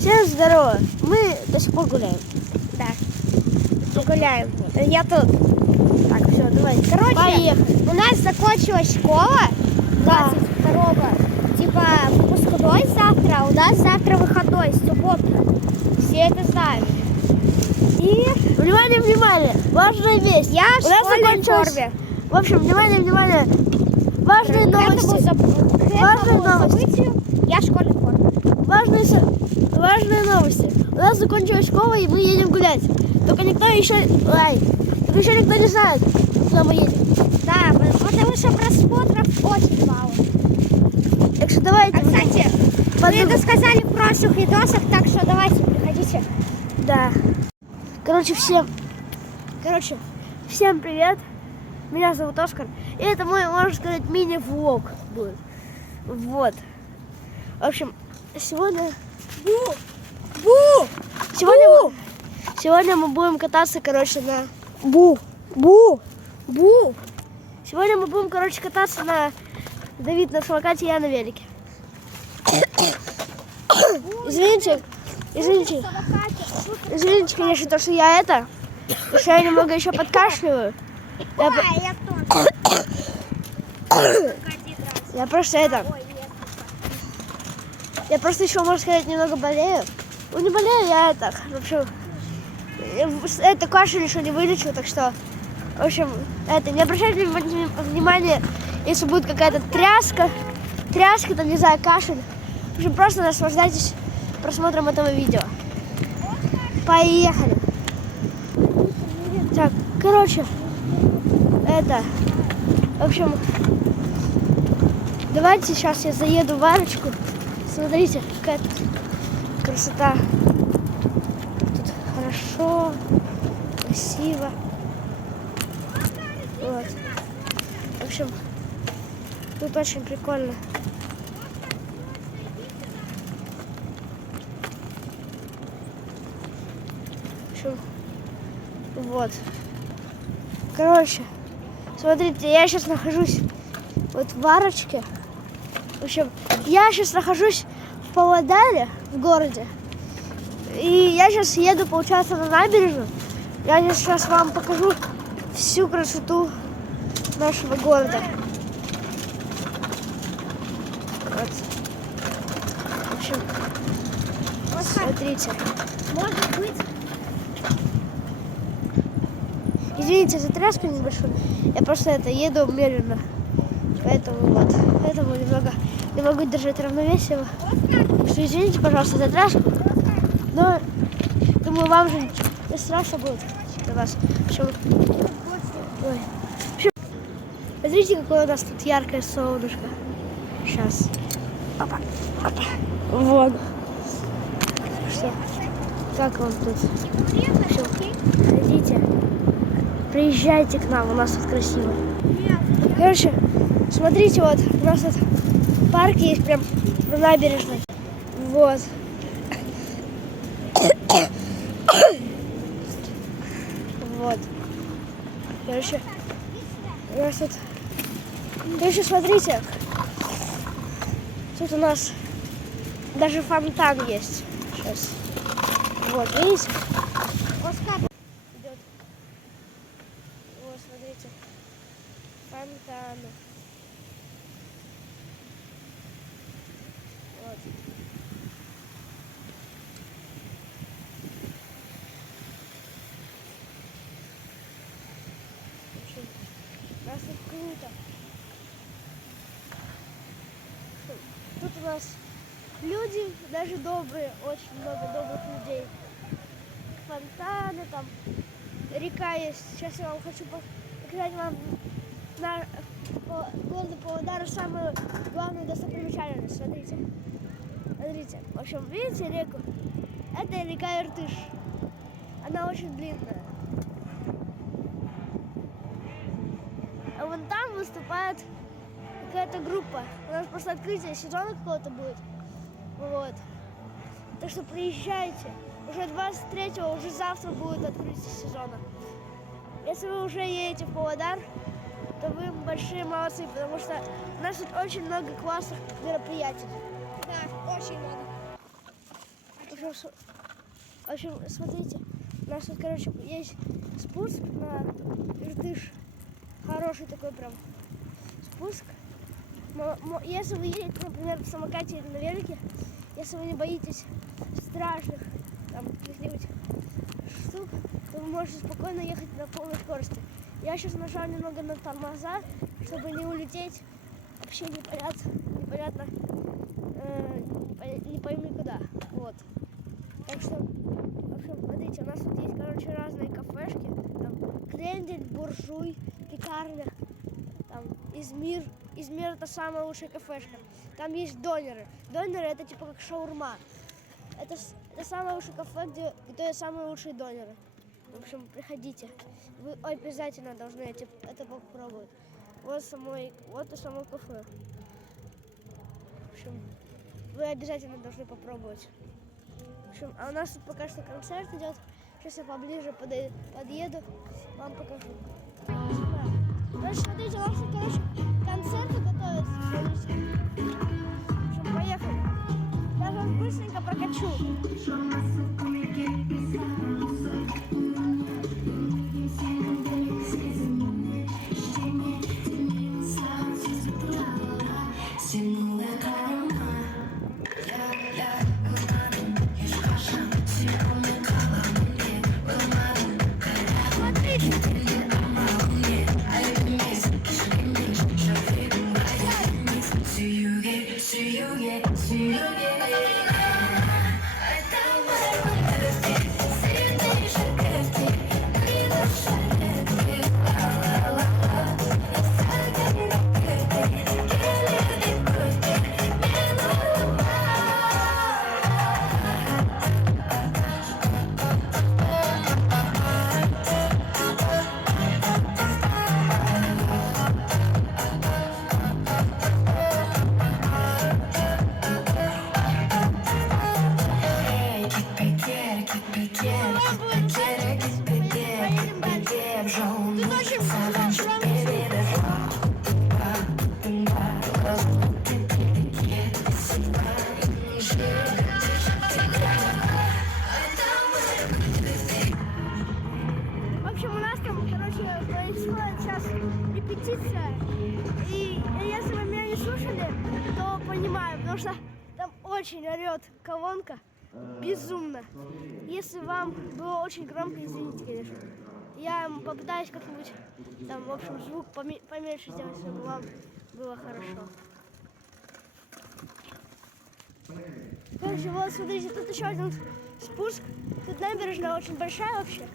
Всем здорово. Мы до сих пор гуляем. Да. Гуляем. Я тут. Так, все, давай. Короче, поехали. у нас закончилась школа 22-го. Типа выпускной завтра, а у нас завтра выходной, суббота. Все это знают. И Внимание, внимание. Важная весть. я в У нас школьной закончилась... форме. В общем, внимание, внимание. Важные новости. К этому событию я в школьной форме. Важные новости. У нас закончилась школа, и мы едем гулять. Только никто еще... Только еще никто не знает, куда мы едем. Да, потому что просмотров очень мало. Так что давайте... А, кстати, вы это сказали в прошлых видосах, так что давайте, приходите. Да. Короче, всем привет. Меня зовут Оскар. И это мой, можно сказать, мини-влог будет. Вот. В общем, сегодня... Сегодня мы будем кататься, короче, на... Сегодня мы будем, короче, кататься на... Давид на самокате, я на велике. Извините, конечно, то, что я это... Потому что я немного еще подкашливаю. Я тоже. Я просто это... Я просто еще, можно сказать, немного болею. Ну, не болею, я это... В общем, это кашель еще не вылечу, так что... В общем, это, не обращайте внимания, если будет какая-то тряска, там, не знаю, кашель. В общем, просто наслаждайтесь просмотром этого видео. Поехали. Так, короче, это... В общем, давайте сейчас я заеду в арочку. Смотрите, какая тут красота. Тут хорошо, красиво. Вот. В общем, тут очень прикольно. В общем, вот. Короче, смотрите, я сейчас нахожусь вот в арочке. В общем, я сейчас нахожусь в Павлодаре, в городе. И я сейчас еду, получается, на набережную. Я сейчас вам покажу всю красоту нашего города. Вот. В общем, смотрите. Может быть. Извините за тряску небольшую. Я просто еду медленно. Поэтому вот. Поэтому немного не могу держать равновесие. Что извините, пожалуйста, за тряску. Но думаю, вам же не страшно будет для вас. Ой. Смотрите, какое у нас тут яркое солнышко. Сейчас. Опа. Вот. Что? Как вам тут? Все. Ходите. Приезжайте к нам, у нас тут красиво. Короче, смотрите, вот у нас тут парк есть прям на набережной. Вот. Вот. Короче, у нас тут... Короче, смотрите. Тут у нас даже фонтан есть. Сейчас. Вот, видите? Оскар. Идет. Вот, смотрите. Фонтан. Вот. В общем, у нас тут круто. Тут у нас люди, даже добрые, очень много добрых людей. Фонтаны, там река есть. Сейчас я вам хочу показать вам на городе Павлодара самую главную достопримечательность. Смотрите. Смотрите. В общем, видите реку? Это река Иртыш. Она очень длинная. А вон там выступает какая-то группа. У нас просто открытие сезона какого-то будет. Вот. Так что приезжайте. Уже 23-го, уже завтра будет открытие сезона. Если вы уже едете в Павлодар, то вы большие молодцы, потому что у нас тут очень много классных мероприятий. Да, очень много. В общем, смотрите, у нас тут, короче, есть спуск на Иртыш. Хороший такой прям спуск. Если вы едете, например, в самокате или на велике, если вы не боитесь страшных там каких-нибудь штук, то вы можете спокойно ехать на полной скорости. Я сейчас нажал немного на тормоза, чтобы не улететь вообще непонятно не пойми куда. Вот. Так что, в общем, смотрите, у нас тут есть, короче, разные кафешки. Там Крендель, Буржуй, Пекарня, там Измир. Измир — это самая лучшая кафешка. Там есть донеры. Донеры — это типа как шаурма. Это самое лучшее кафе, где готовят самые лучшие донеры. В общем, приходите. Вы обязательно должны это попробовать. Вот и само кафе. В общем, вы обязательно должны попробовать. В общем, а у нас тут пока что концерт идет. Сейчас я поближе подъеду, вам покажу. Короче, смотрите, у нас тут, концерты готовятся. В общем, поехали. Я вас быстренько прокачу. Репетиция, и если вы меня не слушали, то понимаю, потому что там очень орет колонка, безумно. Если вам было очень громко, извините, конечно. Я попытаюсь как-нибудь там, в общем, звук поменьше сделать, чтобы вам было хорошо. Короче, вот смотрите, тут еще один спуск. Тут набережная очень большая вообще.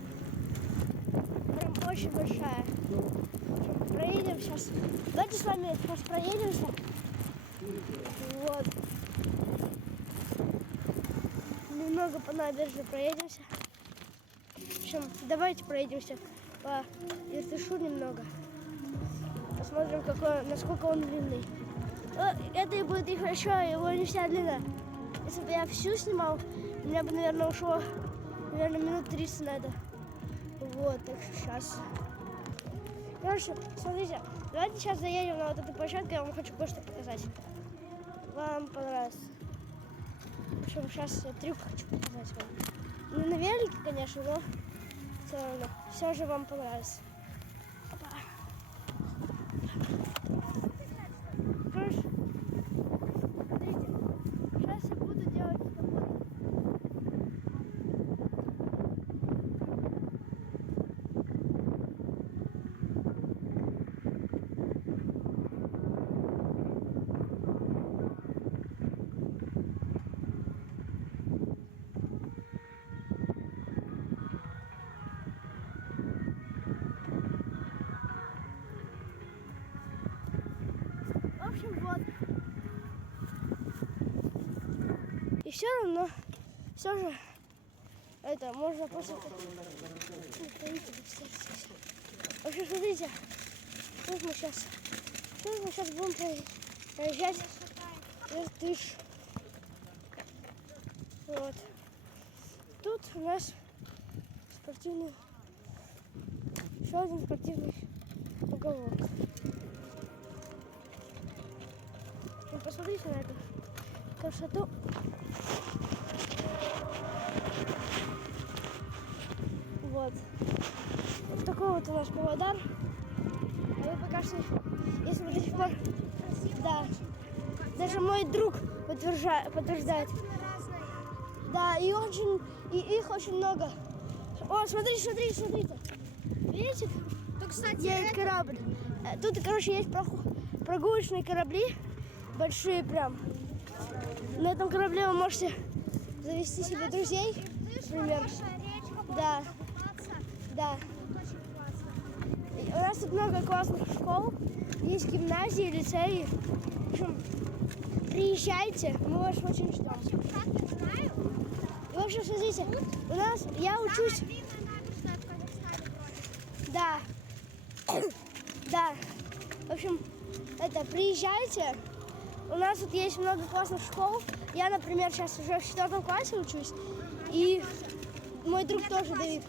Прям очень большая. Проедем сейчас. Давайте с вами сейчас проедемся. Вот. Немного по набережной проедемся. В общем, давайте проедемся по Иртышу немного. Посмотрим, насколько он длинный. Это и будет и хорошо, его не вся длина. Если бы я всю снимал, у меня бы, наверное, ушло, минут 30 на это. Вот, так что сейчас. Короче, смотрите, давайте сейчас заедем на вот эту площадку, я вам хочу кое-что показать. Вам понравится. В общем, сейчас я трюк хочу показать вам. Не на велике, конечно, но все равно. Все же вам понравится. Опа. Короче, смотрите, сейчас я буду делать такой. В общем, вот. И все равно, все же, это можно просто... В общем, смотрите, тут мы сейчас будем проезжать Иртыш. Вот. Тут у нас спортивный, еще один спортивный уголок. Посмотрите на эту красоту. Вот. Вот такой вот у нас Павлодар. А вы пока что, если вы до сих пор... Да. Даже мой друг подтверждает. Да, и их очень много. О, смотрите. Видите? То, кстати, Есть корабль. Тут, короче, есть прогулочные корабли. Большие прям. На этом корабле вы можете завести себе друзей. Например. Да. Да. И у нас тут много классных школ. Есть гимназии, лицеи. В общем, приезжайте, мы вас очень ждем. И, в общем, смотрите, у нас, я учусь... Да. Да. В общем, приезжайте. У нас тут есть много классных школ. Я, например, сейчас уже в 4 классе учусь. И мой друг тоже, Давид,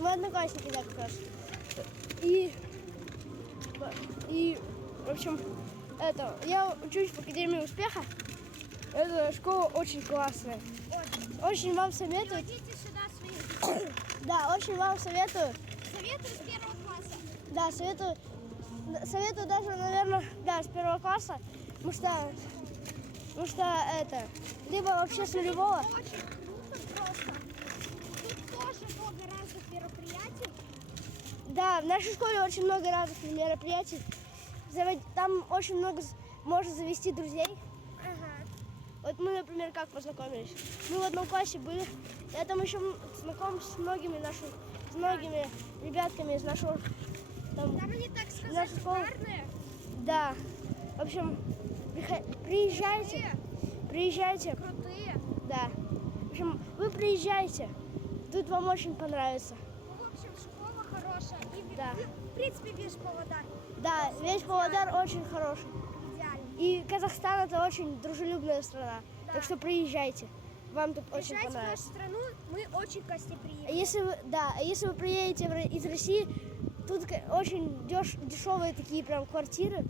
мы одноклассники, да, как раз. И в общем, я учусь в Академии Успеха. Эта школа очень классная. Очень вам советую. Приводите сюда своих детей. Да, очень вам советую. Советую с 1 класса. Да, советую даже, наверное, да, с 1 класса, потому что либо вообще с нулевого. Очень круто просто. Тут тоже много разных мероприятий. Да, в нашей школе очень много разных мероприятий. Там очень много можно завести друзей. Ага. Вот мы, например, как познакомились. Мы в одном классе были. Я там еще знаком с многими ребятками из нашего... Там они, так сказать, наша школа. парные. Да. В общем, приезжайте. Приезжайте. Крутые. Да. В общем, вы приезжайте. Тут вам очень понравится. Ну, в общем, школа хорошая. И, Да. в принципе, весь Павлодар Да, весь Павлодар очень хороший. идеальный. И Казахстан это очень дружелюбная страна. Да. Так что приезжайте. Вам тут очень Приезжайте в нашу понравится. страну, мы очень гостеприимны. Если вы приедете из России, тут очень дешевые такие прям квартиры.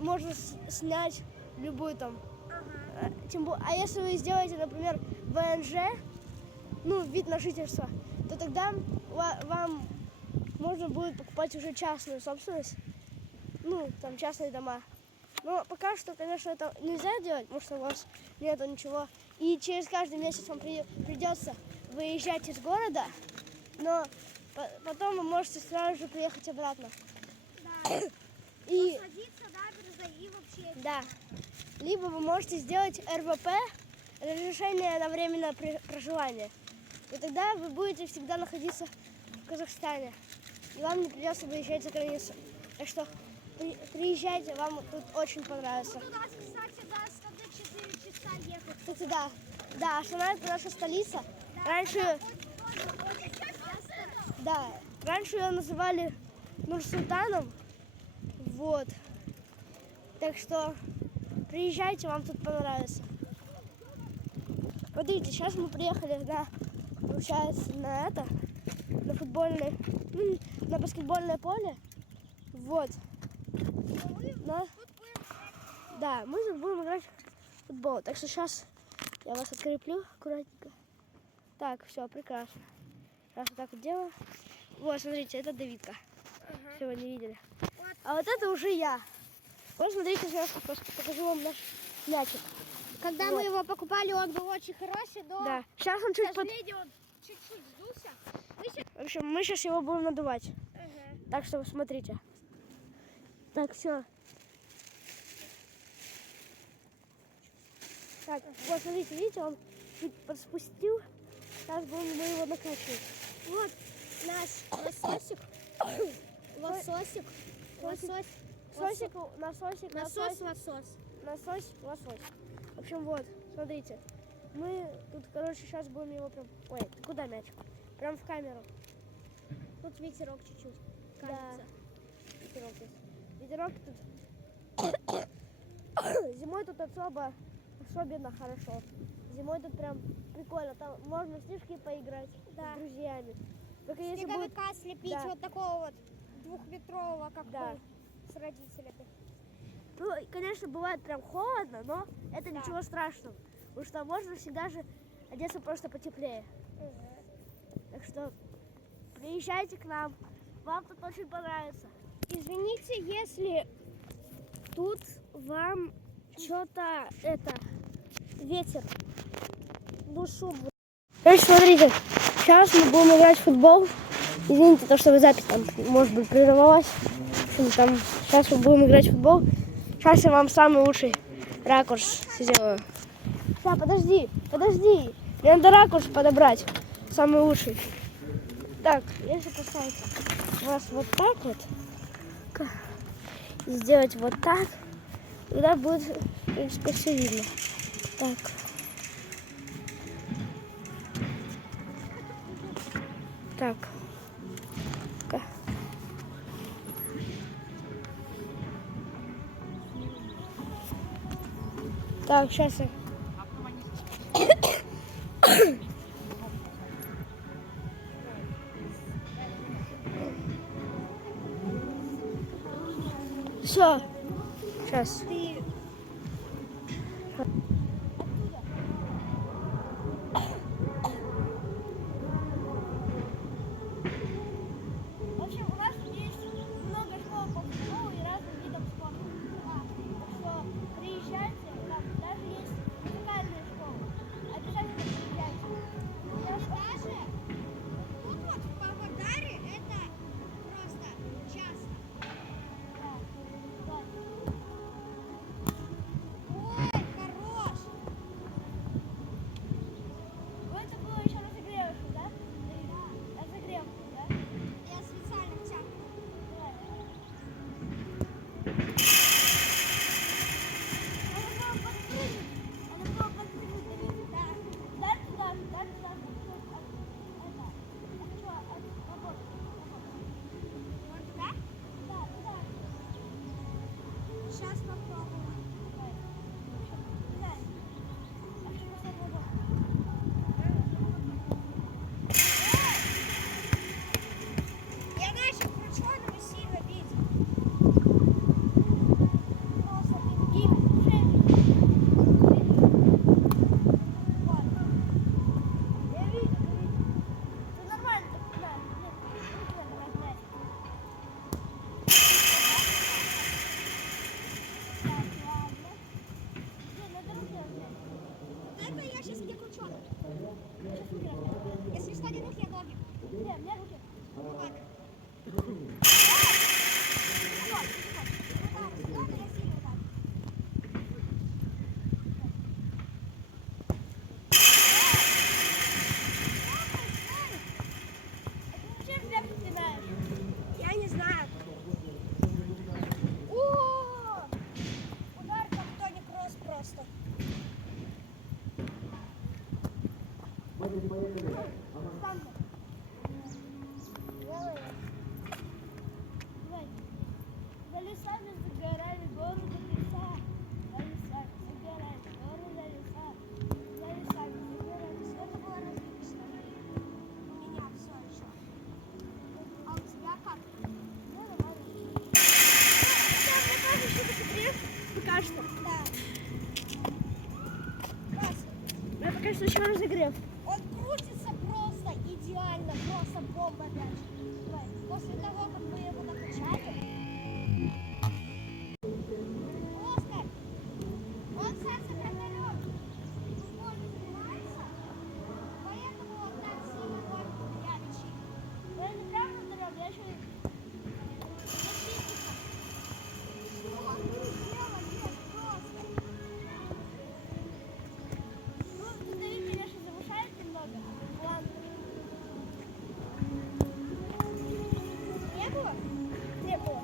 Можно снять любую там. Ага. А если вы сделаете, например, ВНЖ, ну, вид на жительство, то тогда вам можно будет покупать уже частную собственность. Ну, там частные дома. Но пока что, конечно, это нельзя делать, потому что у вас нету ничего. И через каждый месяц вам придется выезжать из города, но потом вы можете сразу же приехать обратно. Да. И Садиться, набережной и вообще. да, либо вы можете сделать РВП, разрешение на временное проживание. И тогда вы будете всегда находиться в Казахстане. И вам не придется выезжать за границу. Так что приезжайте, вам тут очень понравится. Ну, туда, кстати, до 4 часа ехать. Кстати, да. Да, Астана это наша столица. Раньше ее называли Нур-Султаном. Вот. Так что приезжайте, вам тут понравится. Смотрите, сейчас мы приехали получается, на футбольное, на баскетбольное поле. Вот. Да, мы тут будем играть в футбол. Так что сейчас я вас откреплю аккуратненько. Так, все, прекрасно. Сейчас вот так вот делаю. Вот, смотрите, это Давидка. Все, вы не видели. Вот. А вот это уже я. Вот, смотрите, сейчас покажу вам наш мячик. Когда Вот. мы его покупали, он был очень хороший, но, Да. Сейчас он чуть к сожалению, он чуть-чуть сдулся. В общем, мы сейчас его будем надувать. Ага. Так что смотрите. Так, все. Так, вот, смотрите, видите, он чуть подспустил. Сейчас будем мы его накачивать. Вот наш насосик. Лососик. Лосось. Насосик. Насос. В общем, вот, смотрите. Мы тут, короче, сейчас будем его прям... Ой, ты куда мячик? Прям в камеру. Тут ветерок чуть-чуть. Да. Кажется. Ветерок есть. Ветерок тут... Зимой тут особенно хорошо. Зимой тут прям прикольно. Там можно в снежки поиграть Да. с друзьями. Только если будет... Снеговика слепить, Да. вот такого вот двухметрового, как Да. мы с родителями. Ну, конечно, бывает прям холодно, но это Да. ничего страшного. Потому что можно всегда же Одесса просто потеплее. Так что приезжайте к нам. Вам тут очень понравится. Извините, если тут вам что-то ветер, ну шум. Короче, смотрите, сейчас мы будем играть в футбол. Извините, то, что запись там, может быть, прервалась. В общем, там, сейчас мы будем играть в футбол. Сейчас я вам самый лучший ракурс сделаю. Да, подожди. Мне надо ракурс подобрать. Самый лучший. Так, если поставить вас вот так вот, и сделать вот так, тогда будет, в принципе, все видно. Так. Так. Так, сейчас я... Все. Сейчас. В общем, у нас есть много школ по футболу и разным видам спорта. Так что приезжайте, там даже есть музыкальная школа. Обязательно приезжайте. Даже тут вот в Павлодаре это просто часто. Ой, хорош! Это было еще разогревочно, да? Разогревка, да? Я специально тяпаю. Давай. Надо было подпрыгнуть. Да. Дай туда же. Это что, работает. Вот туда? Да, туда. Сейчас попробую. Давай. Дай. А что мы с тобой делаем? Я начал крученым и сильно бить. Просто беги, шею. Вот. Я вижу. Ты нормально так, да. Нет, руки надо размять. Так, ладно. Нет, надо руки размять. Вот это я сейчас не крученым. Сейчас руки размять. Если что, не руки, а ноги. Нет, у меня руки. Ладно. Вот, я сильно ударю. Зачем меня пинаешь? Я не знаю. Удар как Тони Кросс просто. Давай. За лесами, за горами, горы до леса. За лесами, за горами, горы до леса. За лесами, за горами. Это было различно. У меня все еще. А у тебя как? Ну, нормально. Пока что. Да. Раз. Я пока что еще разогрев. Он крутится просто идеально, просто бомба мяч. Давай. После того, как мы его накачали, Оскар, он сам с вратарем футболом занимается, поэтому он так сильно может мячик. Я не прям разогрев, я еще Защитником. Что он делает просто? ну, Давид, конечно, завышает немного. Ладно. Не было? Не было.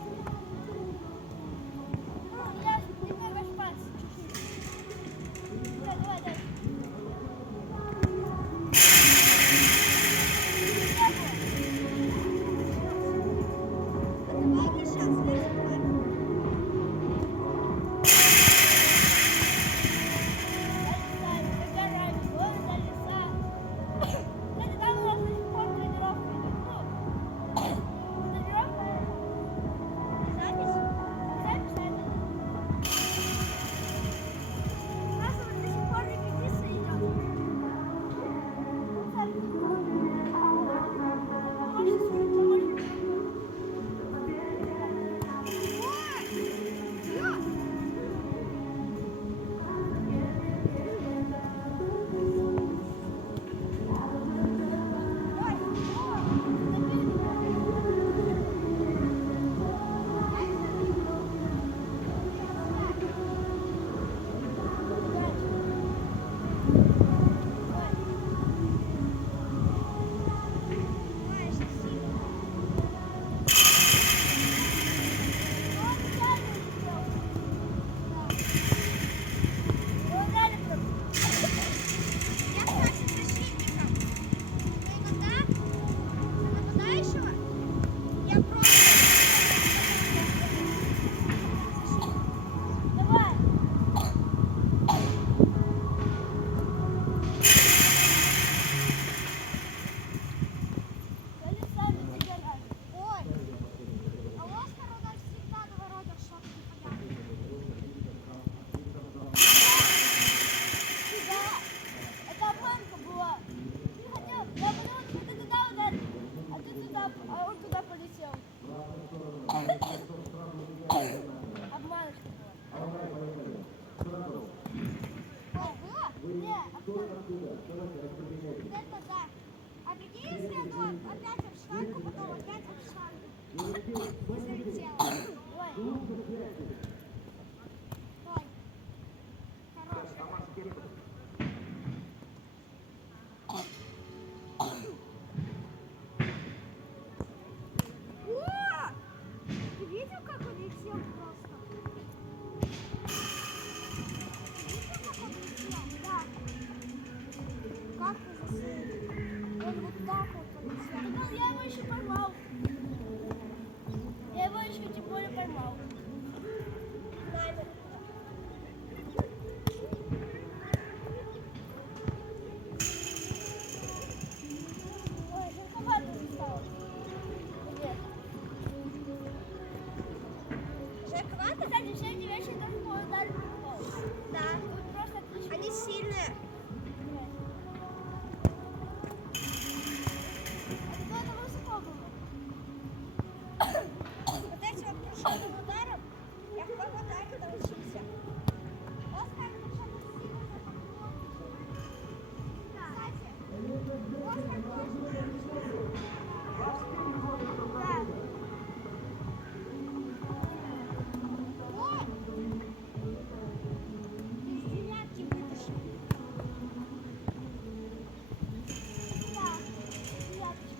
Ой. Хороший. О! Ты видел, как он летел просто? Видел, как он летел? Да. Как ты засыпал? Он вот так вот полетел. Я его еще поймал. Я его еще тем более поймал. Снайпер. Ой, жарковато уже стало. Нет. Жарковато? Кстати, сегодня вечер даже было ударить футбол. Да. Тут просто отлично. Они сильные. А это высоко было. Вот эти вот крушенным ударом я в Павлодаре научился. Оскар сначала сильно запахнул. Кстати, Оскар тоже научился. Да. Вот! Из девятки вытащил. Да. Девяточка.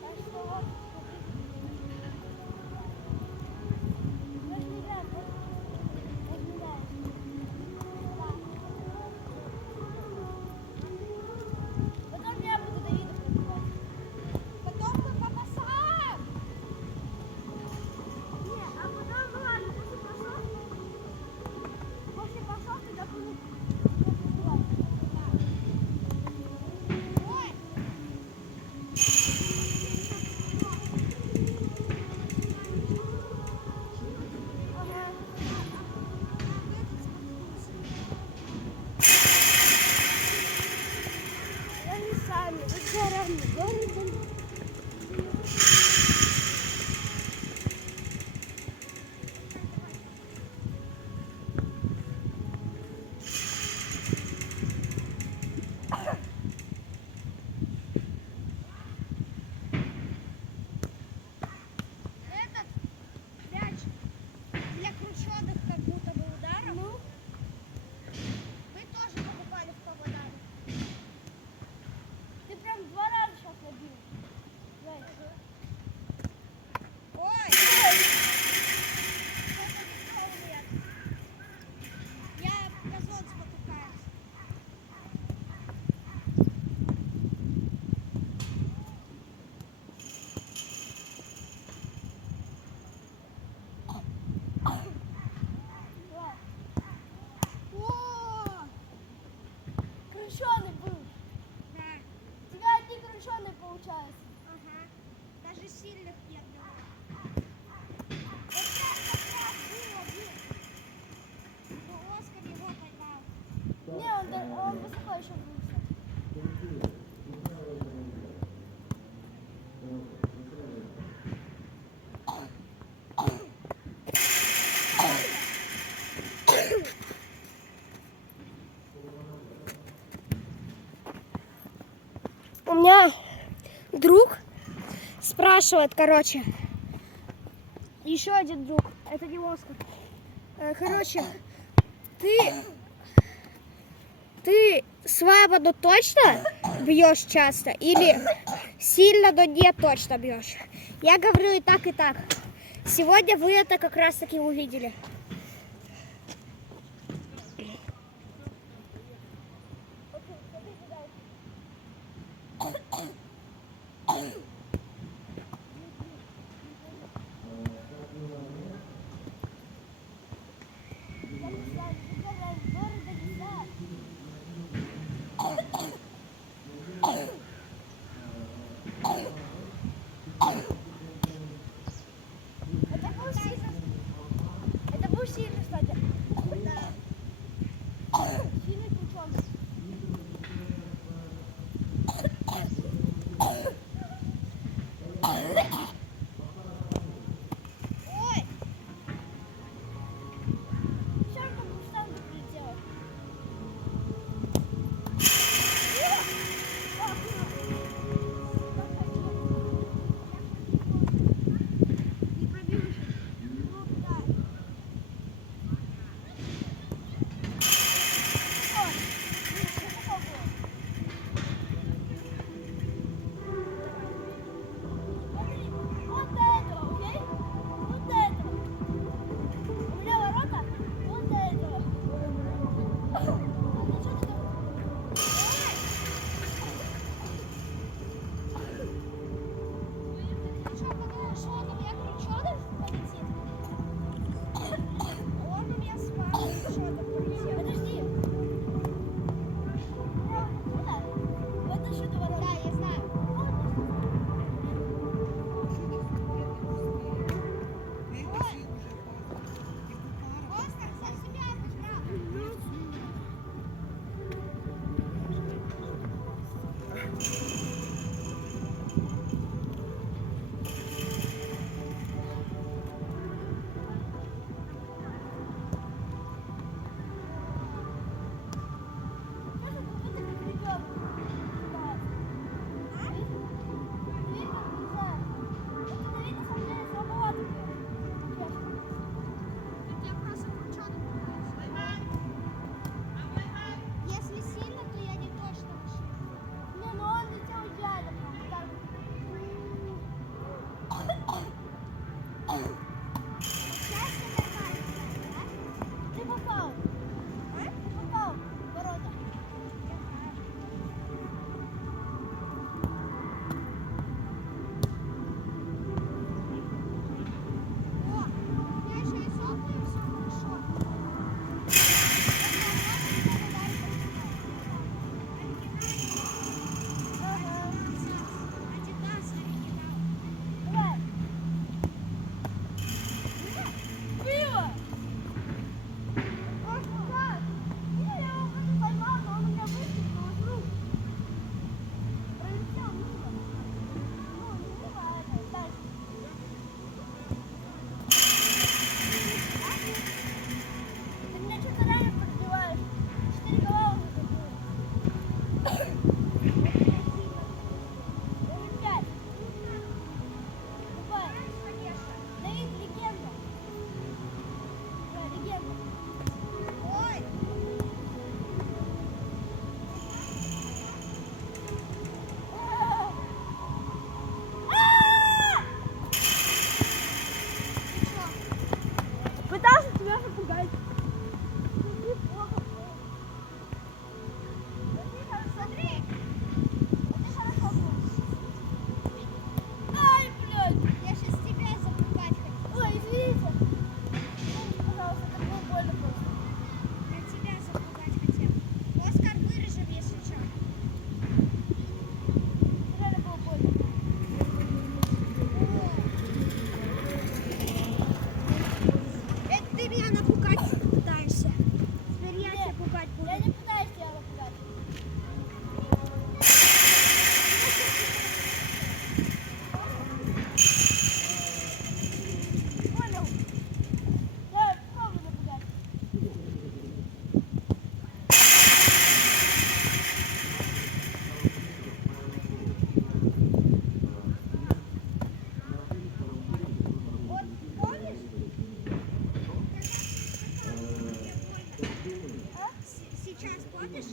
Так что вот, размигаем, размигаем. Да. Потом я буду Давида пробивать. Потом мы по пасам. Не, а потом, ну ладно, после пасов тогда буду пробивать. Ой! Ага. Они сами, вот горами, городом. Этот мяч для крученых как будто бы ударов. Ну, Вы тоже покупали в Павлодаре. ты прям 2 раза сейчас набил. Знаешь. Ой! Что-то не то нет. Я газон спотыкаюсь. Да. О! Крученый был. Да. У тебя одни крученые получаются. Ага. Даже сильных нет. Вот сейчас как раз был один. Но Оскар его поймал. Не, он высоко еще был. У меня друг спрашивает, короче, еще один друг, это не Оскар. Короче, ты слабо, но точно бьешь часто или сильно, но не точно бьешь? Я говорю и так, и так. Сегодня вы это как раз таки увидели. Это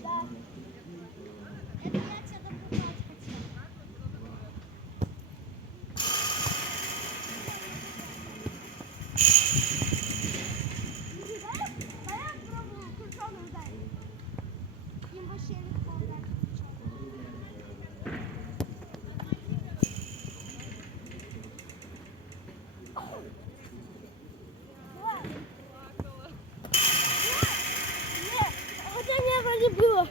Да. Это я тебя напугать хотел. Дай я попробую крученым ударить. Им вообще легко ударить крученым. Нет, хотя не вроде было.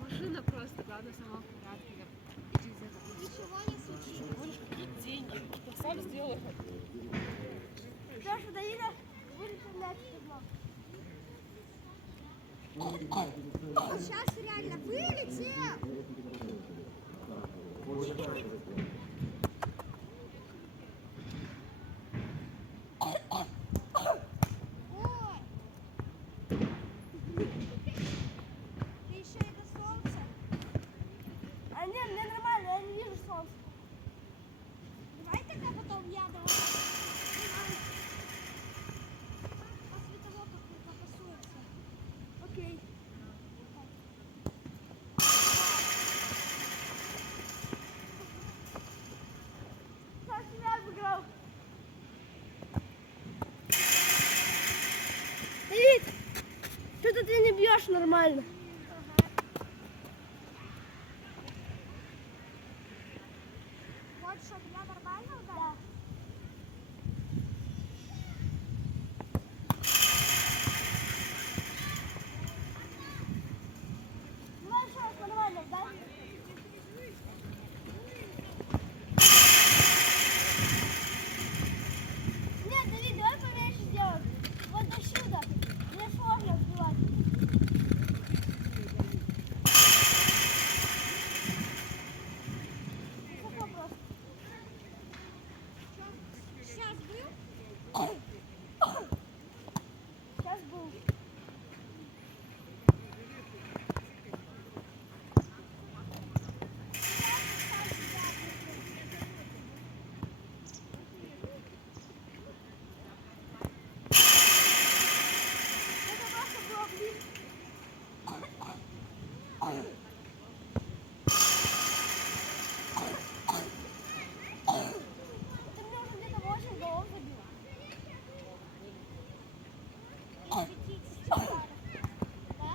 Машина просто, главное, сама в порядке. Ничего не случилось. Будешь купить деньги. Ты сам сделай. Саша, Давида, вылетел мяч из Сейчас реально вылетел. Ой. Ты еще и до солнца. А нет, мне нормально, я не вижу солнца. Давай тогда потом я давай. После того, как мы попасуемся. Окей. Саша тебя обыграл. Давид, что-то ты не бьешь нормально. Хочешь, чтобы я нормально ударил? Давай еще раз нормально, да? Нет, Давид, давай поменьше сделаем. Вот до сюда. Мне сложно сбивать. Высоко просто. Сейчас был? Сейчас был. Это просто было близко. Ты мне уже где-то 8 голов забил. Из 50 ударов. Да?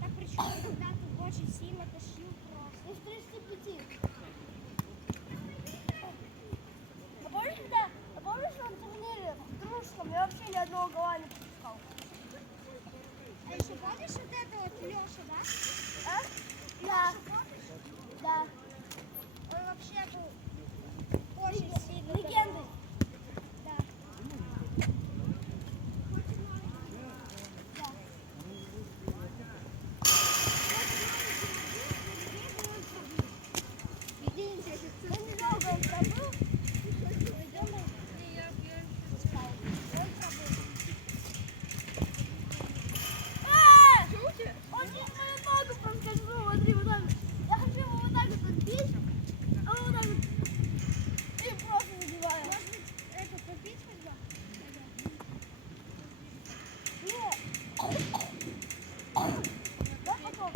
Так причем, когда ты очень сильно тащил просто. Из 35. А помнишь на турнире в Дружском я вообще ни одного гола не пропускал? А еще помнишь вот это вот Леша, да? А? Да. Да. Он вообще был очень сильно. Легендой. Да. Я не знал, он пробыл. Он не мою ногу проскользнул, смотри, вот так. Я хочу его вот так вот отбить, а он вот так вот и просто забиваю. Может быть, это попить хотя? Нет. Да, потом.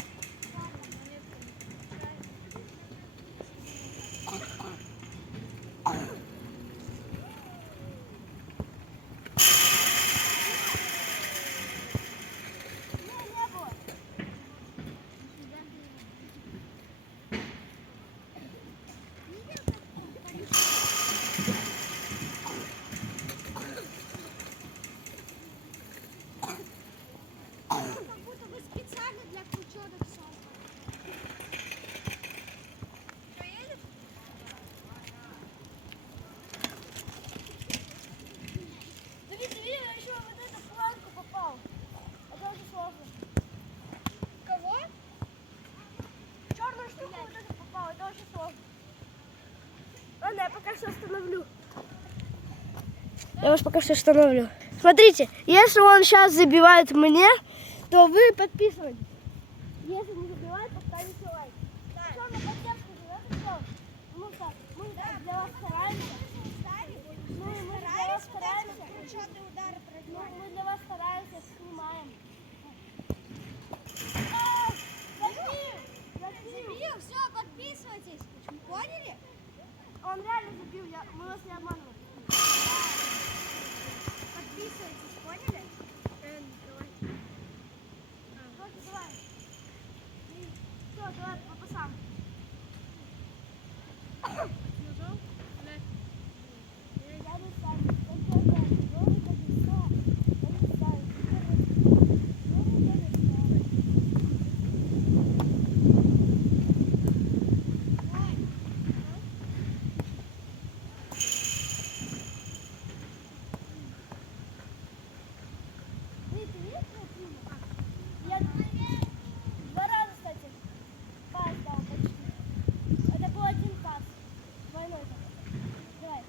Не было. Как будто бы специально для крученок созданы. Что, едешь? Давид, ты видел, я еще вот эту планку попал. Это очень сложно. Кого? Черную штуку вот эту попал, это очень сложно. Ладно, я пока что остановлю. Я вас пока что остановлю. Смотрите, если он сейчас забивает мне, то вы подписывайтесь. Если не забивает, поставите лайк. Все, на поддержку для вас стараемся. Ну, и мы для вас стараемся. Крученые удары Ну, мы для вас стараемся, снимаем. Забил, все, подписывайтесь. Поняли? Он реально забил, мы вас не обманываем. Подписывайтесь, поняли? Давай. Все, давай по пасам. Я не знаю. Я 2 раза, кстати, пас дал почти. Это был 1 пас. Двойной такой. Давай.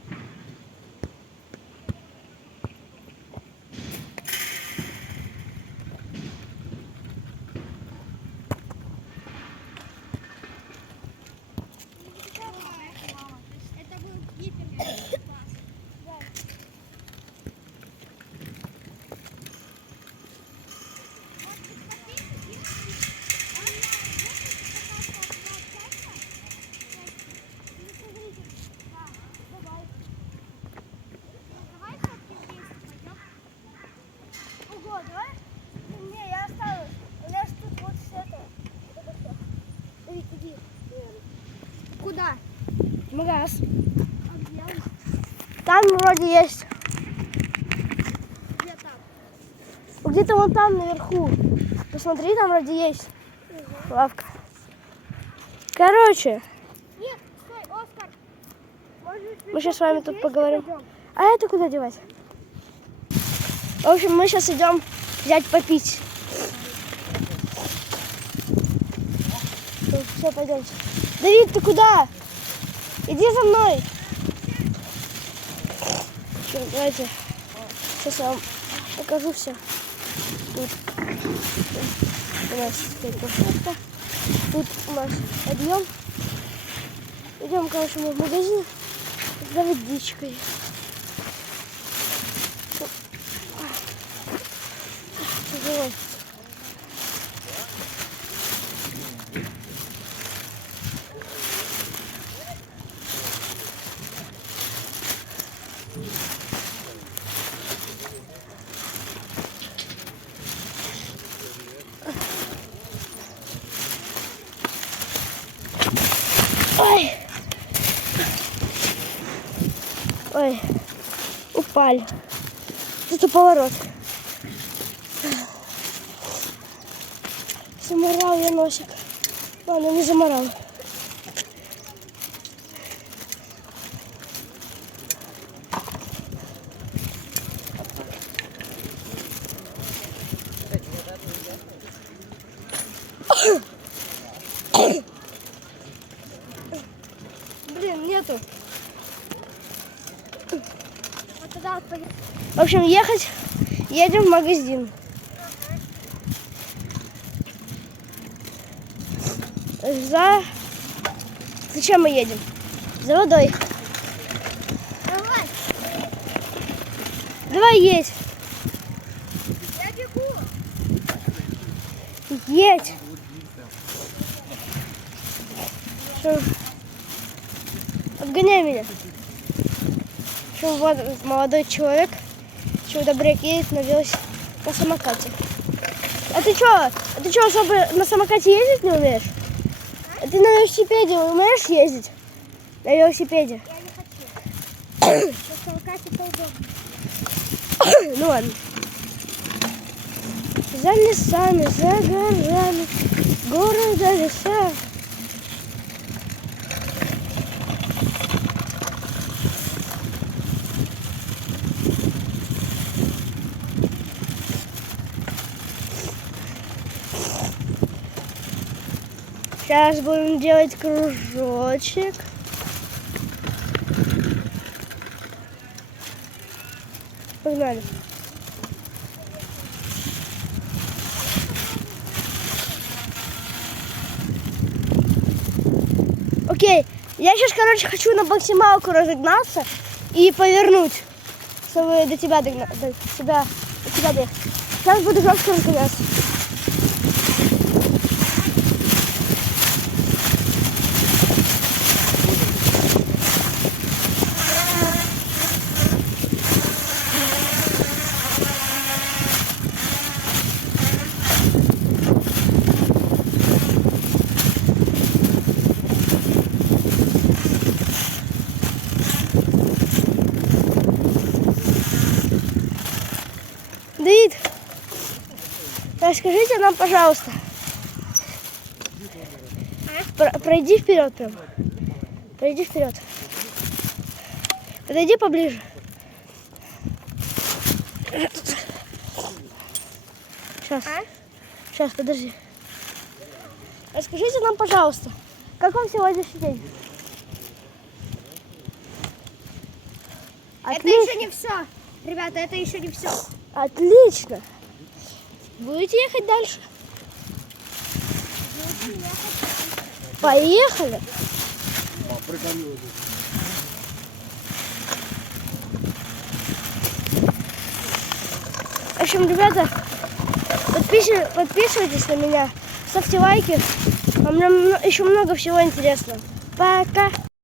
Это был гиперный пас. Давай. Может быть, подписывайтесь? Давай все-таки вместе пойдем. Ого, давай? Не, я оставлю. У меня же тут вот все это. Вот это всё. Иди. Куда? Магаз. Там вроде есть. Где там? Где-то вон там наверху. Посмотри, там вроде есть лавка. Короче, Нет, стой, Оскар. мы сейчас с вами тут поговорим. А это куда девать? В общем, мы сейчас идем взять попить. Все, пойдемте. Давид, ты куда? Иди за мной. Всё, давайте. Сейчас я вам покажу все. Тут у нас картошка. Тут у нас подъем. Идем, короче, мы в магазин за водичкой. Тяжело. Ой. Ой. Упали. Это поворот. Заморал я носик. Ладно, не заморал. Блин, нету. Вот туда вот пойдем. В общем, едем в магазин. Зачем мы едем? За водой. Давай, Давай едь. я бегу. Едь. Что? Обгоняй меня. Что, вот молодой человек, чудо-брек едет на самокате. А ты что, особо на самокате ездить не умеешь? А ты на велосипеде умеешь ездить? На велосипеде? Я не хочу. На самокате поудобнее. Ну ладно. За лесами, за горами, города леса. Сейчас будем делать кружочек. Погнали. Окей, Я сейчас, короче, хочу на максималку разогнаться и повернуть, чтобы до тебя догнать, до тебя доехать. Сейчас буду жестко разгоняться. Давид, расскажите нам, пожалуйста. Пройди вперед прям. Пройди вперед. Подойди поближе. Сейчас. Сейчас, подожди. Расскажите нам, пожалуйста, как вам сегодняшний день? Это еще не все. Ребята, это еще не все. Отлично. Будете ехать дальше? Поехали. В общем, ребята, подписывайтесь на меня, ставьте лайки. А у меня еще много всего интересного. Пока.